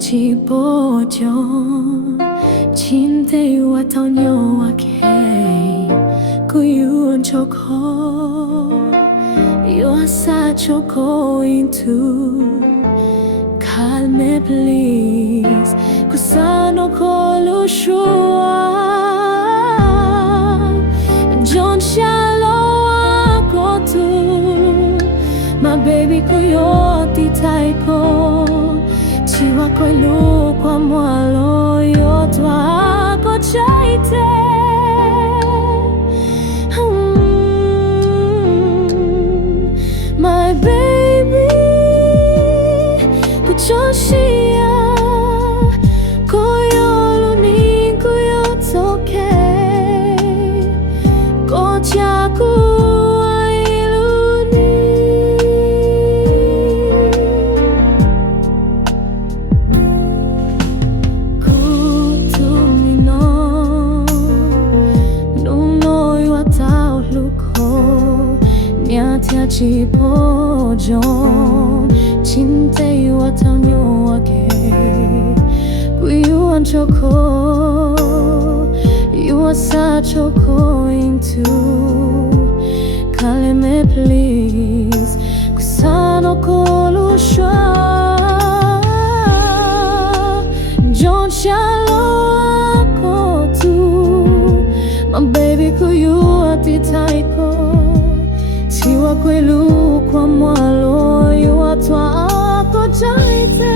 chỉ bố chồng chín tay wa tao nhau kề cứ yêu cho cô yêu sa cho cô into call me please kusano ko lu shua John shallow ko tu my baby ko yo ti tai ko chiwa ko lu kwa mwalo yo twa ko chaite my baby Kuv Txoj Sia ko yo lu ni ko yo toke ko cha ku chỉ bố chồng chín tay wa tao nhau kề cứ yêu anh cho cô yêu xa cho cô into call me please cứ xa nó cô lu shua John shallow cô tu my baby cứ yêu ti tai cô chiwa kwelu kwa mwalo yuwa twa ko chaite